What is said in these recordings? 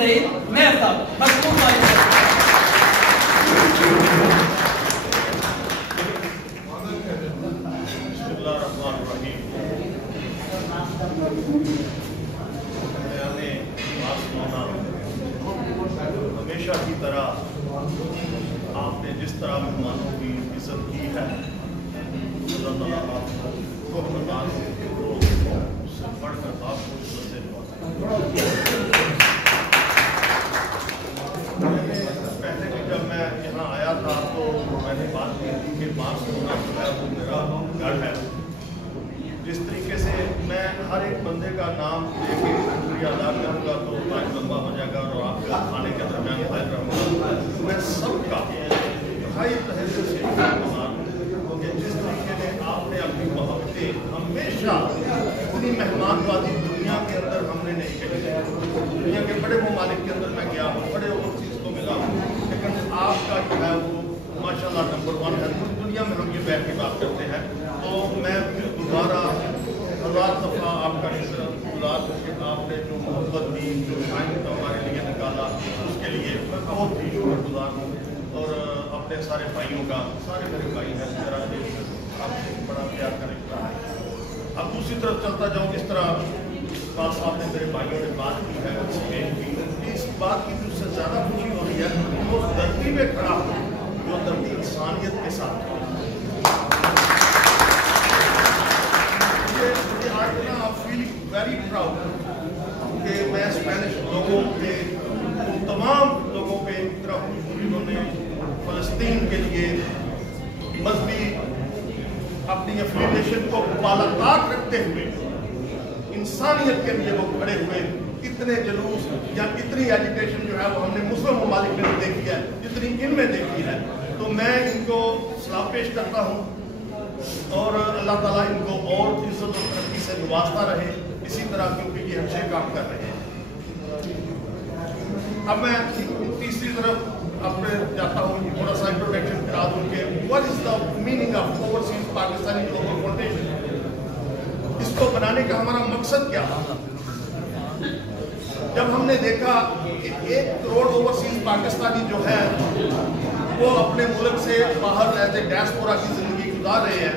सईद मेहर साहब मशहूर हमेशा की तरह आपने जिस तरह मेहमानों की इज्जत की है, अल्लाह ताला आपको उससे बढ़कर आपको इज्जत से पहले भी जब मैं यहाँ आया था तो मैंने बात की थी कि बार्सिलोना जो है वो मेरा घर है। जिस तरीके से मैं हर एक बंदे का नाम लेके शुक्रिया अदा करूँगा तो टाइम लंबा हो जाएगा और आपके खाने के दरमियान हाजिर रहूँगा। मैं सबका भाई तहरीर से क्योंकि जिस तरीके से आपने अपनी मोहब्बतें हमेशा इतनी मेहमानबाजी दुनिया के अंदर हमने नहीं करी। दुनिया के बड़े ममालिक के अंदर मैं गया हूँ, बड़े ओवरसीज को मिला हूँ, लेकिन आपका जो है वो माशाल्लाह नंबर 1 है। पूरी दुनिया में हम ये बैठ के बात करते हैं। तो मैं फिर दोबारा 1000 दफ़ा आपका शुक्रगुजार हूँ कि आपने जो मोहब्बत दी, जो टाइम का हमारे लिए निकाला, उसके लिए मैं बहुत ही शुक्रगुजार हूँ। और अपने सारे भाइयों का, सारे मेरे भाई हैं, मेरा आपसे बड़ा प्यार करेगा। अब दूसरी तरफ चलता जाऊँ, इस तरह बात साहब ने मेरे भाइयों ने बात की है, इस बात की मुझसे ज़्यादा खुशी हो रही है वो धरती में खड़ा हो जो धरती इंसानियत के साथ है। आज ना आई फील वेरी प्राउड कि मैं स्पेनिश लोगों के तमाम लोगों पे एक तरफ उन्होंने फलस्तीन के लिए मजहबी अपनी एफिलिएशन को बालाताक रखते हुए इंसानियत के लिए वो खड़े हुए। इतने जुलूस या इतनी एजुकेशन जो है वो हमने मुस्लिम ममालिक में नहीं देखी है जितनी इनमें देखी है। तो मैं इनको सलाम पेश करता हूँ और अल्लाह ताला इनको और इज्जत और तरक्की से नवाजता रहे इसी तरह, क्योंकि ये अच्छे काम कर रहे हैं। अब मैं तीसरी तरफ अपने जाता हूँ, थोड़ा सा इंट्रोडक्शन करा दूँ कि what is the meaning of overseas Pakistani global foundation. इसको बनाने का हमारा मकसद क्या है? जब हमने देखा कि 1 करोड़ ओवरसीज पाकिस्तानी जो है वो अपने मुल्क से बाहर रहते डियास्पोरा की जिंदगी गुजार रहे हैं,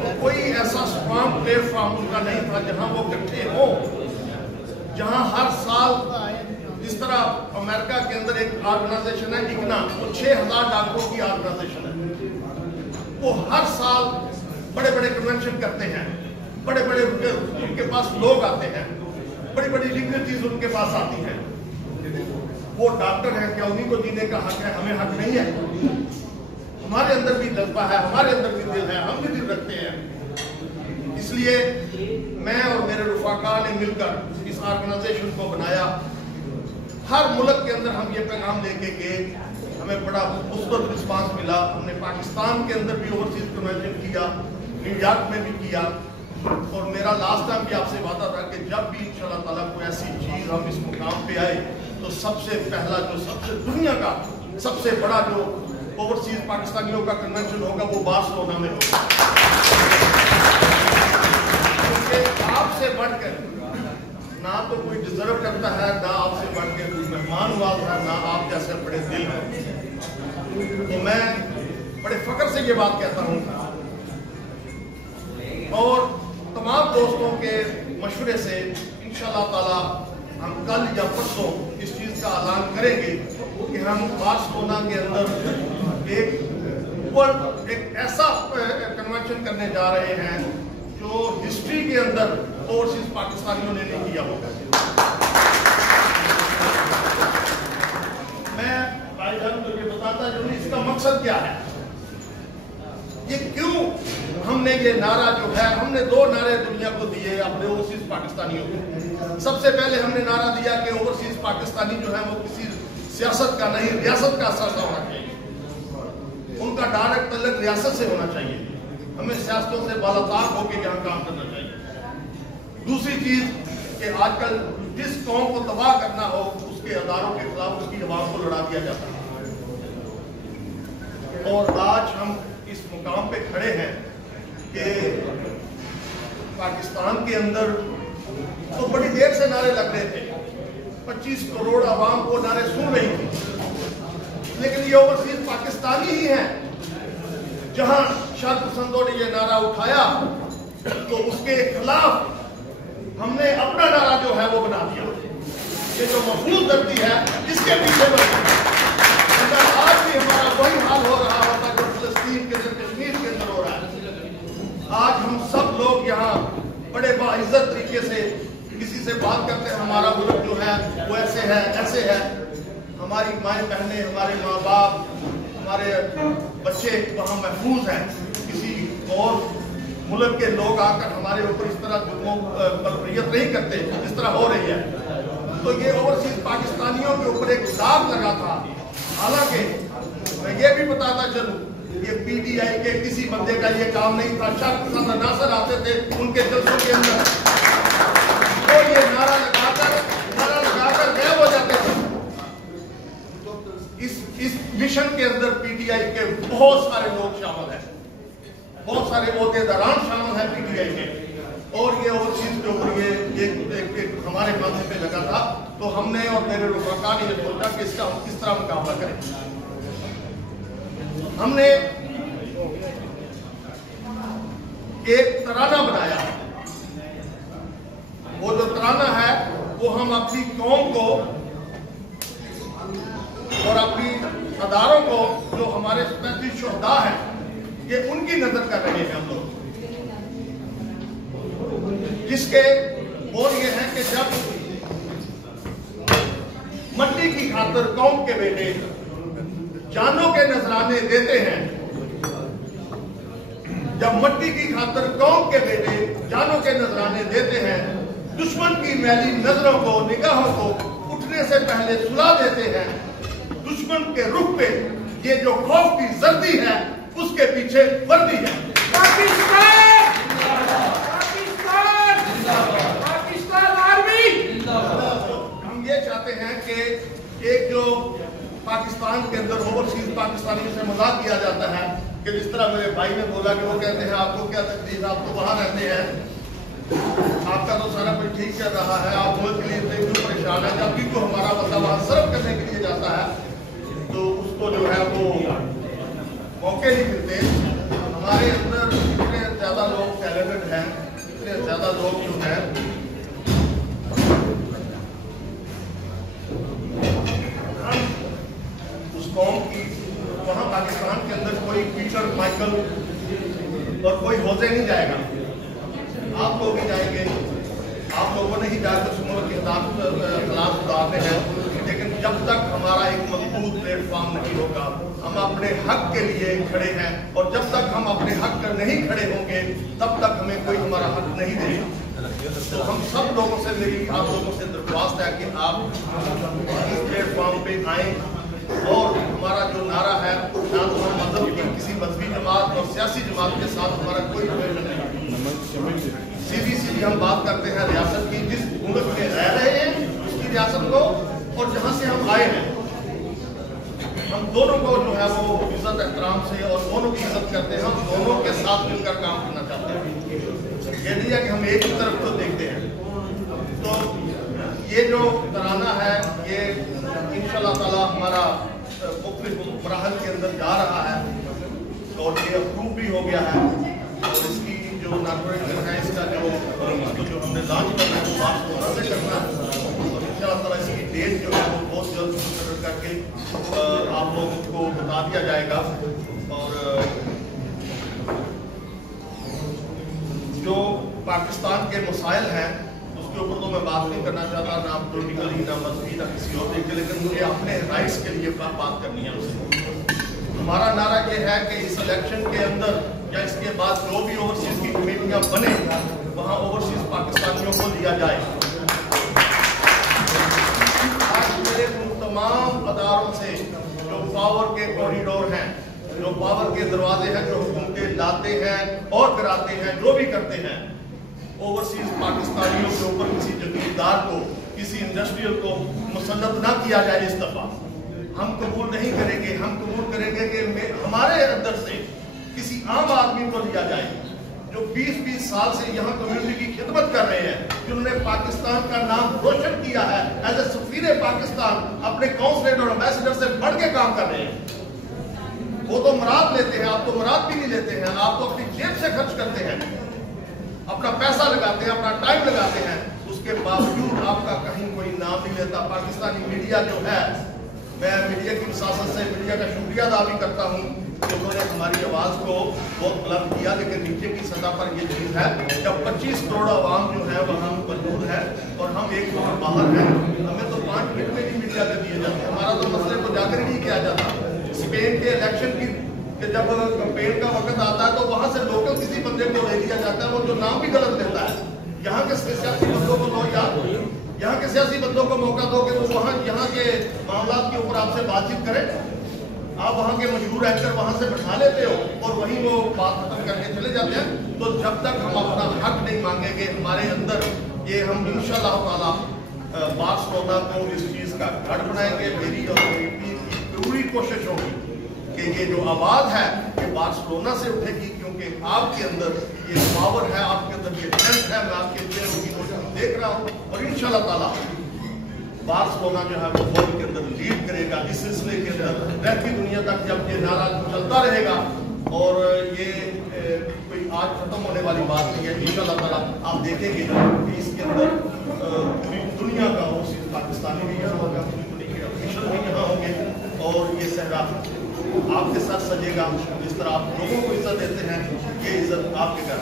तो कोई ऐसा स्ट्रॉन्ग प्लेटफॉर्म उनका नहीं था जहां वो इकट्ठे हों, जहां हर साल जिस तरह अमेरिका के अंदर एक ऑर्गेनाइजेशन है इग्ना, वो 6000 डॉक्टरों की ऑर्गेनाइजेशन है। वो हर साल बड़े बड़े कन्वेंशन करते हैं, बड़े बड़े उनके पास लोग आते हैं, बड़ी बड़ी डिग्निटीज उनके पास आती हैं। वो डॉक्टर हैं, क्या उन्हीं को जीने का हक है? हमें हक नहीं है? हमारे अंदर भी जज्बा है, हमारे अंदर भी दिल है, हम भी दिल रखते हैं। इसलिए मैं और मेरे रुफाका ने मिलकर इस ऑर्गेनाइजेशन को बनाया। हर मुल्क के अंदर हम ये पैगाम लेके गए, हमें बड़ा मुस्बत रिस्पांस मिला। हमने पाकिस्तान के अंदर भी ओवरसीज कन्वेंशन किया, न्यूयॉर्क में भी किया, और मेरा लास्ट टाइम भी आपसे वादा था कि जब भी इंशाल्लाह ताला कोई ऐसी चीज़ हम इस मुकाम पे आए तो सबसे पहला जो सबसे दुनिया का सबसे बड़ा जो ओवरसीज पाकिस्तानियों का कन्वेंशन होगा वो बार्सिलोना में होगा। क्योंकि आपसे बढ़कर ना तो कोई डिजर्व करता है, ना आपसे बढ़कर कोई मेहमान नवाज है, ना आप जैसे बड़े दिल हैं। तो मैं बड़े फख्र से ये बात कहता हूँ और तमाम दोस्तों के मशवरे से इंशाल्लाह ताला हम कल या परसों इस चीज़ का ऐलान करेंगे कि हम बार्सिलोना के अंदर एक ऐसा कन्वेंशन करने जा रहे हैं जो हिस्ट्री के अंदर ओवरसीज पाकिस्तानियों ने नहीं किया होगा। मैं भाईजान को ये बताता हूँ इसका मकसद क्या है, ये क्यों हमने ये नारा जो है, हमने 2 नारे दुनिया को दिए अपने ओवरसीज पाकिस्तानियों को। सबसे पहले हमने नारा दिया कि ओवरसीज पाकिस्तानी जो है वो किसी सियासत का नहीं, रियासत का असर होना चाहिए। उनका डायरेक्ट तल्लुक रियासत से होना चाहिए, हमें सियासतों से बालाताक होकर यहाँ काम करना चाहिए। दूसरी चीज कि आजकल जिस कौम को तबाह करना हो उसके अदारों के खिलाफ उसकी आवाम को लड़ा दिया जाता है। और आज हम इस मुकाम पे खड़े हैं कि पाकिस्तान के अंदर तो बड़ी देर से नारे लग रहे थे 25 करोड़ आवाम को नारे सुन रही थी, लेकिन ये ओवरसीज पाकिस्तानी ही हैं। जहां शरपसंदों ने ये नारा उठाया तो उसके खिलाफ हमने अपना नारा जो है वो बना दिया। ये जो मफरूज धरती है इसके पीछे अगर आज भी हमारा वही हाल हो रहा होता जो फिलिस्तीन के अंदर, कश्मीर के अंदर हो रहा है। आज हम सब लोग यहाँ बड़े बाइज्जत तरीके से किसी से बात करते हैं, हमारा मुल्क जो है वो ऐसे है ऐसे है। हमारी माएँ बहनें, हमारे माँ बाप, हमारे बच्चे वहाँ महफूज हैं। किसी और मुल्क के लोग आकर हमारे ऊपर इस तरह जुर्मों पर रियत नहीं करते जिस तरह हो रही है। तो ये ओवरसीज पाकिस्तानियों के ऊपर एक दाग लगा था। हालांकि मैं ये भी बताता चलूं, ये पीटीआई के किसी बंदे का ये काम नहीं था। शरपसंद नासर आते थे उनके जलसों के अंदर, तो ये नारा लगाकर गायब हो जाते थे। इस मिशन के अंदर पीटीआई के बहुत सारे लोग शामिल हैं, बहुत सारे ओहदेदारान शामिल हैं पीटीआई के। और ये ओवरसीज के ऊपर ये हमारे माथे पे लगा था, तो हमने और मेरे रुफका ने सोचा कि इसका हम किस तरह मुकाबला करें। हमने एक तराना बनाया। वो जो तराना है वो हम अपनी कौम को और अपनी अदारों को, जो हमारे स्पेशली शुहदा हैं, ये उनकी नजर कर रहे हैं हम लोग। जिसके बोल ये है कि जब मट्टी की खातिर कौम के बेटे जानों के नजराने देते हैं, जब मट्टी की खातिर कौम के बेटे जानों के नजराने देते हैं, दुश्मन की मैली नजरों को, निगाहों को उठने से पहले सुला देते हैं, दुश्मन के रुख पे ये जो खौफ की जर्दी है उसके पीछे वर्दी है। पाकिस्तान आर्मी। हम ये चाहते हैं कि एक जो पाकिस्तान के अंदर ओवरसीज पाकिस्तानियों से मजाक किया जाता है कि जिस तरह मेरे भाई ने बोला कि वो कहते हैं आपको क्या तकलीफ, आप तो वहां रहते हैं, आपका तो सारा कुछ ठीक चल रहा है, आप मुल्क के लिए क्यों परेशान है। जबकि को हमारा बंदा वहां सर्व करने के लिए जाता है तो उसको जो है वो मौके नहीं मिलते। हमारे अंदर इतने ज्यादा लोग टैलेंटेड हैं, इतने ज्यादा लोग जो हैं उस कौम की, वहां पाकिस्तान के अंदर कोई पीटर माइकल और कोई होजे नहीं जाएगा। आप लोग ही जाएंगे, आप लोगों ने ही जाकर सुनो के खिलाफ उतारने हैं। लेकिन जब तक हमारा एक मजबूत प्लेटफॉर्म नहीं होगा, हम अपने हक के लिए खड़े हैं, और जब तक हम अपने हक पर नहीं खड़े होंगे तब तक हमें कोई हमारा हक नहीं देगा। तो हम सब लोगों से, मेरी आप लोगों से दरख्वास्त है कि आप इस प्लेटफॉर्म पे आए। और हमारा जो नारा है, ना तो हम मजहब की किसी मजहबी जमात और सियासी जमात के साथ हमारा कोई रिलेशन नहीं। सीधी सीधी हम बात करते हैं रियासत की, जिस मुल्क में रह रहे हैं उसकी रियासत को, और जहां से हम आए हैं हम दोनों को जो है वो इज्जत एहतराम से और दोनों की इज्जत करते हैं। हम दोनों के साथ मिलकर काम करना चाहते हैं। ये नहीं है कि हम एक ही तरफ को देखते हैं। तो ये जो तराना है ये इंशाअल्लाह ताला हमारा मुख्तलिफ मराहल के अंदर जा रहा है, और ये अप्रूव भी हो गया है। और इसकी जो नागरिक है, इसका जो हमने लॉन्च करना है वो मार्च 15 से करना है, और इंशाअल्लाह ताला इसकी डेट जो है वो बहुत जल्द मुकर्रर करके आप लोगों को बता दिया जाएगा। और जो पाकिस्तान के मसाइल हैं उसके ऊपर तो मैं बात नहीं करना चाहता, ना पॉलिटिकली, ना मजहबी, ना किसी और के, लेकिन मुझे अपने राइट्स के लिए बात करनी है उससे। हमारा नारा ये है कि इस इलेक्शन के अंदर या इसके बाद जो भी ओवरसीज की कमेटियां बने वहां ओवरसीज पाकिस्तानियों को लिया जाए। आज मेरे तमाम अदारों से जो पावर के कॉरिडोर हैं, जो पावर के दरवाजे हैं, जो हुकूमतें लाते हैं और कराते हैं, जो भी करते हैं, ओवरसीज पाकिस्तानियों के ऊपर किसी जगीरदार को, किसी इंडस्ट्रियल को मुसल्लत ना किया जाए। इस दफा हम कबूल नहीं करेंगे। हम कबूल करेंगे कि हमारे अंदर से किसी आम आदमी को लिया जाए। जो 20-20 साल से यहाँ कम्युनिटी की खिदमत कर रहे हैं, जिन्होंने पाकिस्तान का नाम रोशन किया है एज ए सफीर पाकिस्तान, अपने काउंसलेट और एम्बेसडर से बढ़ के काम कर रहे हैं। वो तो मुराद लेते हैं, आप तो मुराद भी नहीं लेते हैं। आप तो अपनी जेब से खर्च करते हैं, अपना पैसा लगाते हैं, अपना टाइम लगाते हैं, उसके बावजूद आपका कहीं कोई नाम नहीं लेता। पाकिस्तानी मीडिया जो है, मैं मीडिया की विसासत से मीडिया का शुक्रिया अदा भी करता हूँ कि उन्होंने हमारी आवाज़ को बहुत बुलंद किया, लेकिन नीचे की सतह पर ये चीज़ है, जब 25 करोड़ आवाम जो है वहाँ मौजूद है और हम एक करोड़ बाहर हैं, हमें तो 5 मिनट में भी मीडिया के दिए जाते हैं। हमारा तो मसले को जाकर ही नहीं किया जाता। स्पेन के इलेक्शन की जब कैंपेन का वक्त आता है तो वहाँ से लोकल किसी बंदे को ले लिया जाता है, वो जो नाम भी गलत देता है। यहाँ के सियासी बंदों को लो यार, यहाँ के सियासी बंदों को मौका दो कि वो वहाँ यहाँ के मामला के ऊपर आपसे बातचीत करें। आप वहाँ के मशहूर एक्टर वहाँ से बैठा लेते हो और वहीं वो बात खत्म करके चले जाते हैं। तो जब तक हम अपना हक नहीं मांगेंगे हमारे अंदर, ये हम इंशाअल्लाह ताला बार्सिलोना को इस चीज़ का गढ़ बनाएंगे। मेरी और मेरी पूरी कोशिश होगी कि ये जो आवाज़ है ये बार्सिलोना से उठेगी, क्योंकि आपके अंदर ये पावर है, आपके अंदर ये स्ट्रेंथ है। मैं आपके चेहरों की रोशनी देख रहा हूँ और इंशाअल्लाह ताला बार्सिलोना जो है वो वर्ल्ड के अंदर लीड करेगा। इस सिलसिले के अंदर रहती दुनिया तक जब ये नारा चलता रहेगा, और ये कोई आज खत्म होने वाली बात नहीं है। इंशाअल्लाह ताला आप देखेंगे कि इसके अंदर पूरी दुनिया का हो, सिर्फ पाकिस्तानी भी यहाँ होगा, पूरी दुनिया के ऑफिशियल भी यहाँ होंगे और ये सहरा आपके साथ सजेगा। जिस तरह आप लोगों को इज्जत देते हैं, ये इज्जत आपके घर